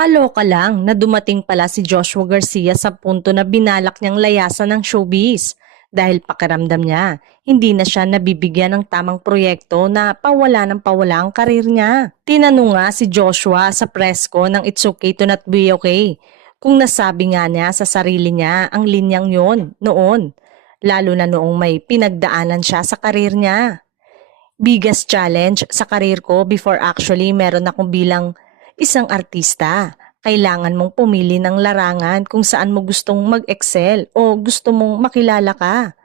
Kaloka lang na dumating pala si Joshua Garcia sa punto na binalak niyang layasan ng showbiz dahil pakiramdam niya hindi na siya nabibigyan ng tamang proyekto na pawala ng pawala ang karir niya. Tinanong nga si Joshua sa press ko ng It's Okay to Not Be Okay kung nasabi nga niya sa sarili niya ang linyang yon noon, lalo na noong may pinagdaanan siya sa karir niya. Biggest challenge sa karir ko before actually meron akong bilang isang artista. Kailangan mong pumili ng larangan kung saan mo gustong mag-excel o gusto mong makilala ka.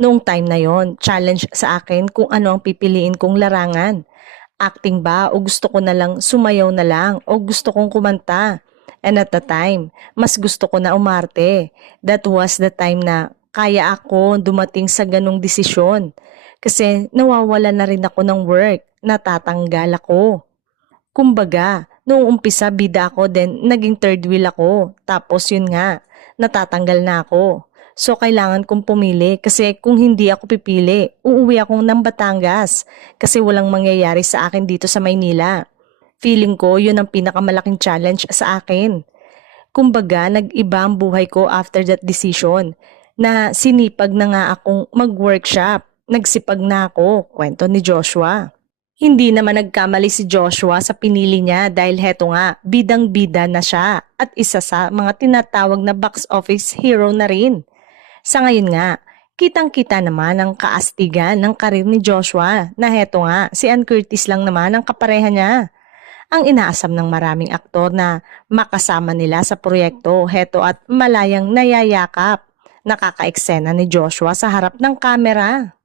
Noong time na yon, challenge sa akin kung ano ang pipiliin kong larangan. Acting ba o gusto ko na lang sumayaw na lang o gusto kong kumanta. And at the time, mas gusto ko na umarte. That was the time na kaya ako dumating sa ganong desisyon. Kasi nawawala na rin ako ng work, natatanggal ako. Kumbaga, noong umpisa bida ako then naging third wheel ako. Tapos yun nga, natatanggal na ako. So kailangan kong pumili kasi kung hindi ako pipili, uuwi akong ng Batangas kasi walang mangyayari sa akin dito sa Maynila. Feeling ko yun ang pinakamalaking challenge sa akin. Kumbaga, nag-iba ang buhay ko after that decision na sinipag na nga akong mag-workshop. Nagsipag na ako, kwento ni Joshua. Hindi naman nagkamali si Joshua sa pinili niya dahil heto nga, bidang-bida na siya at isa sa mga tinatawag na box office hero na rin. Sa ngayon nga, kitang-kita naman ang kaastigan ng karir ni Joshua na heto nga, si Ann Curtis lang naman ang kapareha niya. Ang inaasam ng maraming aktor na makasama nila sa proyekto, heto at malayang nayayakap, nakaka-eksena ni Joshua sa harap ng kamera.